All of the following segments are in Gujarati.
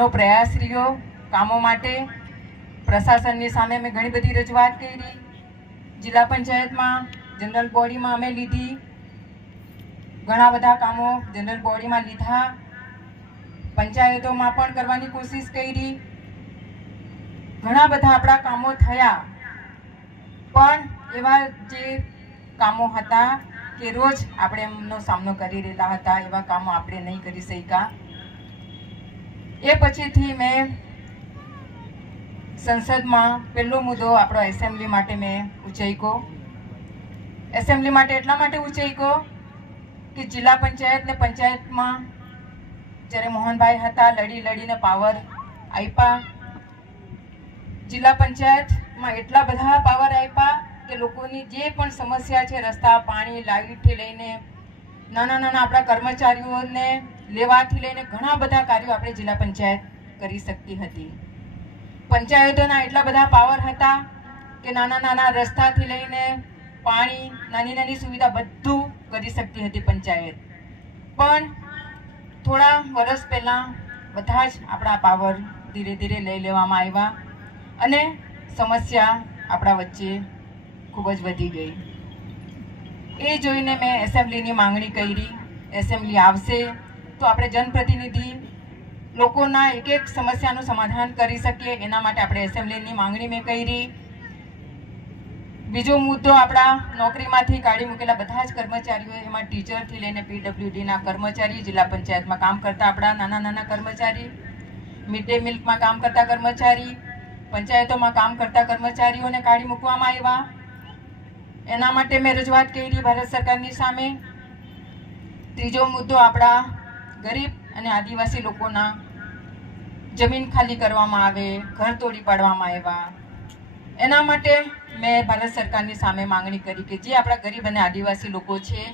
ઘણો પ્રયાસ રહ્યો કામો માટે। પ્રશાસનની સામે મેં ઘણી બધી રજૂઆત કરી। જિલ્લા પંચાયતમાં જનરલ બોડીમાં અમે લીધી, ઘણા બધા કામો જનરલ બોડીમાં લીધા, પંચાયતોમાં પણ કરવાની કોશિશ કરી। ઘણા બધા આપણા કામો થયા, પણ એવા જે કામો હતા કે રોજ આપણે એમનો સામનો કરી રહેલા હતા, એવા કામો આપણે નહીં કરી શક્યા। એ પછીથી મેં સંસદમાં પહેલો મુદ્દો આપણો એસેમ્બલી માટે મેં ઉચક્યો। એસેમ્બલી માટે એટલા માટે ઉચક્યો કે જિલ્લા પંચાયત ને પંચાયતમાં જ્યારે મોહનભાઈ હતા, લડીને પાવર આપ્યા। જિલ્લા પંચાયતમાં એટલા બધા પાવર આપ્યા કે લોકોની જે પણ સમસ્યા છે, રસ્તા, પાણી, લાઇટથી લઈને નાના આપણા કર્મચારીઓને લેવાથી લઈને ઘણા બધા કાર્યો આપણે જિલ્લા પંચાયત કરી શકતી હતી। પંચાયતોના એટલા બધા પાવર હતા કે નાના રસ્તાથી લઈને પાણી, નાની સુવિધા બધું કરી શકતી હતી પંચાયત। પણ થોડા વર્ષ પહેલાં બધા જ આપણા પાવર ધીરે ધીરે લઈ લેવામાં આવ્યા અને સમસ્યા આપણા વચ્ચે ખૂબ જ વધી ગઈ। એ જોઈને મેં એસેમ્બલીની માંગણી કરી। એસેમ્બલી આવશે તો આપણે જનપ્રતિનિધિ લોકોના એક સમસ્યાનું સમાધાન કરી શકીએ, એના માટે આપણે એસેમ્બલીની માંગણી મેં કરી। બીજો મુદ્દો આપણા નોકરીમાંથી કાઢી મૂકેલા બધા જ કર્મચારીઓ, એમાં ટીચરથી લઈને પીડબ્લ્યુડીના કર્મચારી, જિલ્લા પંચાયતમાં કામ કરતા આપણા નાના કર્મચારી, મિડ ડે મિલ્કમાં કામ કરતા કર્મચારી, પંચાયતોમાં કામ કરતા કર્મચારીઓને કાઢી મૂકવામાં આવ્યા। એના માટે મેં રજૂઆત કરી ભારત સરકારની સામે। ત્રીજો મુદ્દો આપણા ગરીબ અને આદિવાસી લોકોના જમીન ખાલી કરવામાં આવે, ઘર તોડી પાડવામાં આવ્યા। એના માટે મેં ભારત સરકારની સામે માંગણી કરી કે જે આપણા ગરીબ અને આદિવાસી લોકો છે,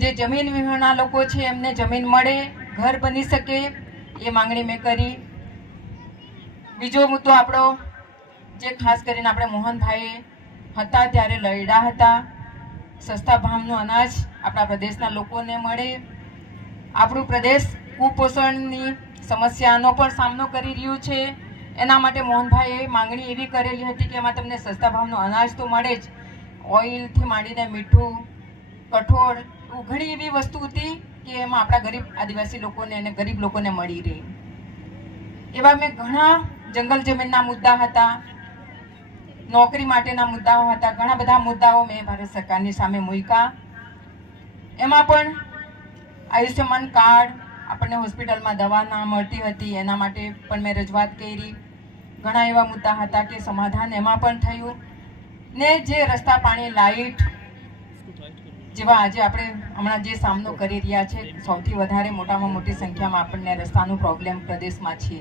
જે જમીન વિહોણા લોકો છે, એમને જમીન મળે, ઘર બની શકે, એ માંગણી મેં કરી। બીજો મુદ્દો આપણો જે ખાસ કરીને આપણે મોહનભાઈ હતા ત્યારે લડ્યા હતા, સસ્તા ભાવનું અનાજ આપણા પ્રદેશના લોકોને મળે। આપણું પ્રદેશ કુપોષણની સમસ્યાનો પણ સામનો કરી રહ્યું છે, એના માટે મોહનભાઈએ માંગણી એવી કરેલી હતી કે એમાં તમને સસ્તા ભાવનું અનાજ તો મળે જ, ઓઇલથી માંડીને મીઠું, કઠોળ, ઘણી એવી વસ્તુ હતી કે એમાં આપણા ગરીબ આદિવાસી લોકોને અને ગરીબ લોકોને મળી રહે। એવા મેં ઘણા જંગલ જમીનના મુદ્દા હતા, નોકરી માટેના મુદ્દાઓ હતા, ઘણા બધા મુદ્દાઓ મેં ભારત સરકારની સામે મૂક્યા। એમાં પણ આયુષ્યમાન કાર્ડ, આપણને હોસ્પિટલમાં દવા ના મળતી હતી, એના માટે પણ મેં રજૂઆત કરી। ઘણા એવા મુદ્દા હતા કે સમાધાન એમાં પણ થયું ને। જે રસ્તા, પાણી, લાઇટ જેવા આજે આપણે હમણાં જે સામનો કરી રહ્યા છે, સૌથી વધારે મોટામાં મોટી સંખ્યામાં આપણને રસ્તાનો પ્રોબ્લેમ પ્રદેશમાં છે,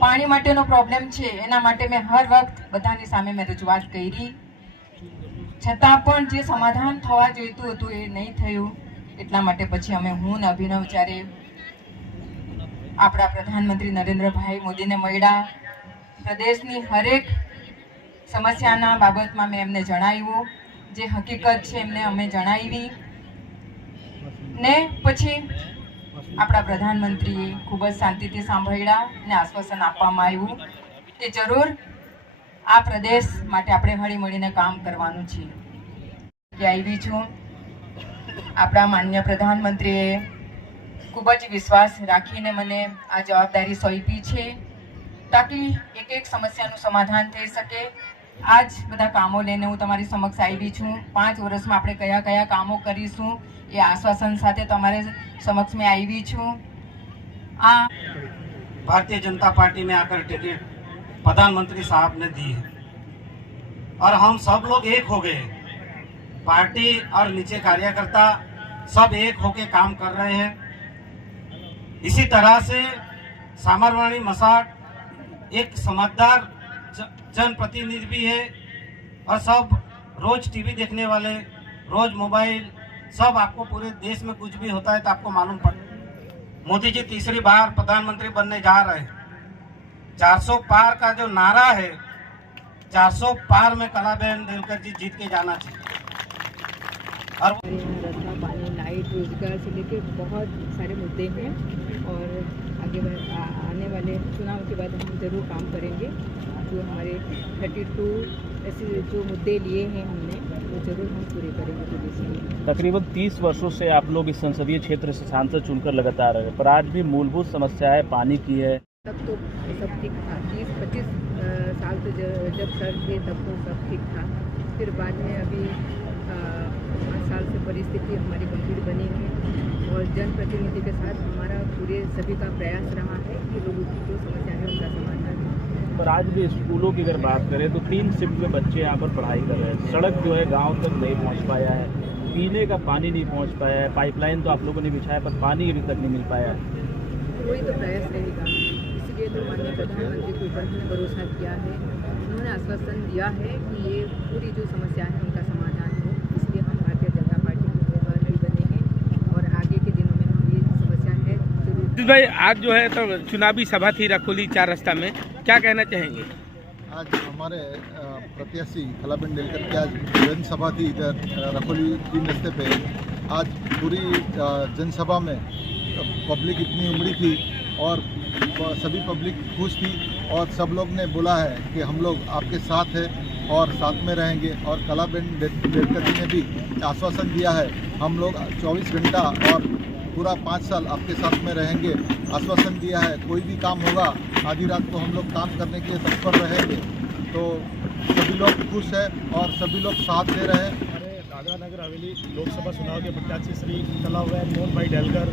પાણી માટેનો પ્રોબ્લેમ છે। એના માટે મેં હર વખત બધાની સામે મેં રજૂઆત કરી, છતાં પણ જે સમાધાન થવા જોઈતું હતું એ નહીં થયું। એટલા માટે પછી હું ને અભિનવ ચારે આપણા પ્રધાનમંત્રી નરેન્દ્રભાઈ મોદીને મળ્યા। પ્રદેશની હરેક સમસ્યાના બાબતમાં મેં એમને જણાવ્યું, જે હકીકત છે એમને અમે જણાવી ને પછી આપણા પ્રધાનમંત્રીએ ખૂબ જ શાંતિથી સાંભળ્યા અને આશ્વાસન આપવામાં આવ્યું કે જરૂર આ પ્રદેશ માટે આપણે હળી મળીને કામ કરવાનું છે। આવી છું, આપણા માનનીય પ્રધાનમંત્રીએ ખૂબ જ વિશ્વાસ રાખીને મને આ જવાબદારી સોંપી છે, તાકી એક સમસ્યાનું સમાધાન થઈ શકે। આ જ બધા કામો લઈને હું તમારી સમક્ષ આવી છું। 5 વર્ષમાં આપણે કયા કયા કામો કરીશું એ આશ્વાસન સાથે તમારે समक्ष में आई छू। भारतीय जनता पार्टी में आकर टिकट प्रधानमंत्री साहब ने दी है और हम सब लोग एक हो गए। पार्टी और नीचे कार्यकर्ता सब एक होके काम कर रहे हैं। इसी तरह से सामरवाणी मसाट एक समझदार जनप्रतिनिधि भी है और सब रोज टीवी देखने वाले, रोज मोबाइल, सब आपको पूरे देश में कुछ भी होता है तो आपको मालूम पड़ता। मोदी जी तीसरी बार प्रधानमंत्री बनने जा रहे हैं। 400 पार का जो नारा है, 400 पार में कलाबेन देवकर जी जीत के जाना चाहिए। और लाइट, रोजगार से लेकर बहुत सारे मुद्दे हैं और आने वाले चुनाव के बाद हम ज़रूर काम करेंगे। जो हमारे 32 ऐसे जो मुद्दे लिए हैं हमने वो ज़रूर हम पूरे करेंगे प्रदेश में। तकरीबन 30 वर्षों से आप लोग इस संसदीय क्षेत्र से सांसद चुनकर लगातार रहे, पर आज भी मूलभूत समस्या है पानी की है। तब तो सब ठीक था, 20-25 साल तो जब सर थे तब तो सब ठीक था। फिर बाद में अभी 5 साल से परिस्थिति हमारी गंभीर बनी है और जनप्रतिनिधि के साथ हमारा पूरे सभी का प्रयास रहा है कि लोगों की जो समस्या है उनका समाधान है। पर आज भी स्कूलों की अगर बात करें तो 3 शिफ्ट में बच्चे यहाँ पर पढ़ाई कर रहे हैं। सड़क जो है गांव तक नहीं पहुँच पाया है, पीने का पानी नहीं पहुँच पाया है, पाइपलाइन तो आप लोगों ने बिछाया पर पानी अभी तक नहीं मिल पाया है। वही तो प्रयास रहेगा, इसलिए तो माननीय प्रधानमंत्री के ऊपर हमने भरोसा किया है। उन्होंने आश्वासन दिया है कि ये पूरी जो समस्या है उनका समाधान हो, इसलिए हम भारतीय जनता पार्टी के उम्मीदवार भी बने हैं और आगे के दिनों में हम ये समस्या है जरूर। भाई आज जो है तो चुनावी सभा थी रखोली 4 रास्ता में, क्या कहना चाहेंगे? आज हमारे प्रत्याशी कलाबेन डेलकर की आज जनसभा थी इधर रखोली 3 रास्ते पे। आज पूरी जनसभा में पब्लिक इतनी उमड़ी थी और सभी पब्लिक खुश थी और सब लोग ने बोला है कि हम लोग आपके साथ हैं और साथ में रहेंगे। और कलाबेन डेलकर जी ने भी आश्वासन दिया है हम लोग 24 घंटा और पूरा 5 साल आपके साथ में रहेंगे। आश्वासन दिया है कोई भी काम होगा आधी रात को हम लोग काम करने के लिए तत्पर रहेंगे। तो सभी लोग खुश हैं और सभी लोग साथ दे रहे हैं। हमारे दादरा नगर हवेली लोकसभा चुनाव के प्रत्याशी श्री कलाबेन मोहन भाई डेलकर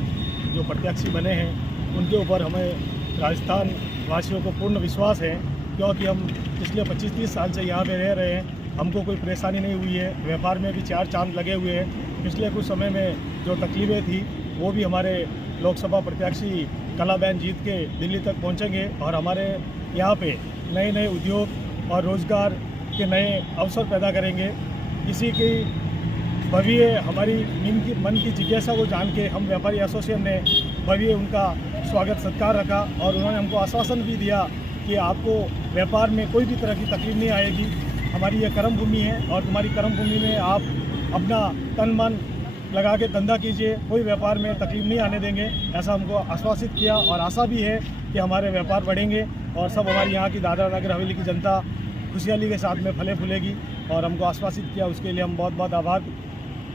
जो प्रत्याशी बने हैं उनके ऊपर हमें राजस्थान वासियों को पूर्ण विश्वास है, क्योंकि हम पिछले 25-30 साल से यहाँ पे रह रहे हैं। हमको कोई परेशानी नहीं हुई है, व्यापार में भी 4 चांद लगे हुए हैं। पिछले कुछ समय में जो तकलीफें थी वो भी हमारे लोकसभा प्रत्याशी कलाबेन जीत के दिल्ली तक पहुँचेंगे और हमारे यहाँ पे नए नए उद्योग और रोज़गार के नए अवसर पैदा करेंगे। इसी की भव्य हमारी मन की जिज्ञासा को जान के हम व्यापारी एसोसिएशन ने भव्य उनका स्वागत सत्कार रखा और उन्होंने हमको आश्वासन भी दिया कि आपको व्यापार में कोई भी तरह की तकलीफ नहीं आएगी। हमारी ये कर्म भूमि है और तुम्हारी कर्म भूमि में आप अपना तन मन लगा के धंधा कीजिए, कोई व्यापार में तकलीफ नहीं आने देंगे, ऐसा हमको आश्वासित किया। और आशा भी है कि हमारे व्यापार बढ़ेंगे और सब हमारी यहाँ की दादरा नगर हवेली की जनता खुशहाली के साथ में फले फूलेगी और हमको आश्वासित किया, उसके लिए हम बहुत बहुत आभार